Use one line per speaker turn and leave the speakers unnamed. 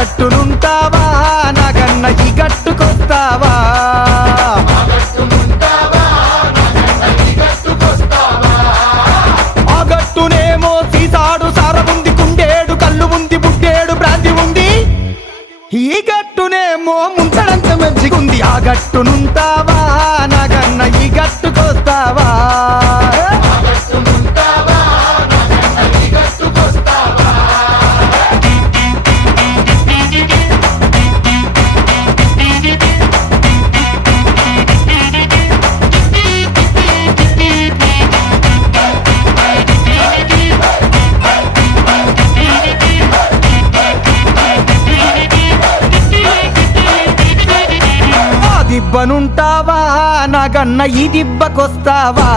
గట్టునుంటావా? నా కన్న ఈ గట్టుకొస్తావా? ఆ గట్టునేమో సీసాడు సారముంది కుండేడు కళ్ళు ఉంది బుడ్డేడు బ్రాంతి ఉంది. ఈ గట్టునేమో ముంచడంత మంచిగుంది. ఆ గట్టునుంటావా? ఆ దిబ్బనుంటావా? నాగన్న ఈ దిబ్బకొస్తావా?